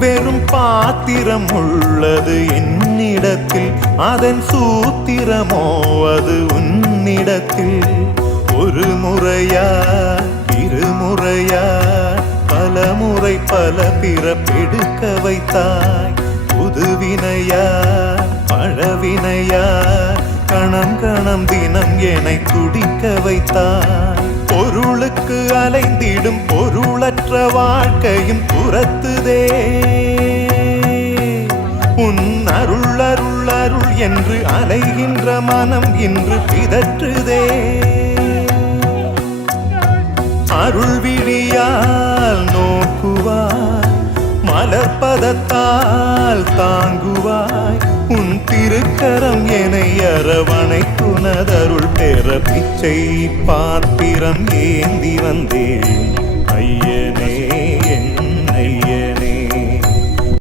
வெறும் பாத்திரம் உள்ளது என்னிடத்தில், அதன் சூத்திரமோ அது உன்னிடத்தில். ஒரு முறையா இருமுறையா பல முறை பல பிறப்பெடுக்க வைத்தாய். புதுவினையா பழவினையா கணம் கணம் தினம் என்னை துடிக்க வைத்தாய். பொருளுக்கு அலைந்திடும் பொருளற்ற வாழ்க்கையும் துரத்துதே. உன் அருள் அருள் அருள் என்று அலைகின்ற மனம் இன்று பிதற்றுதே. அருள் விழியால் நோக்குவாய், மலர்பதத்தால் தாங்குவாய். உன் திருக்கரம் என்னை அரவணைக்குனதருள் பெற பிச்சை பாத்திரம் ஏந்தி வந்தேன். ஐயனே என் ஐயனே.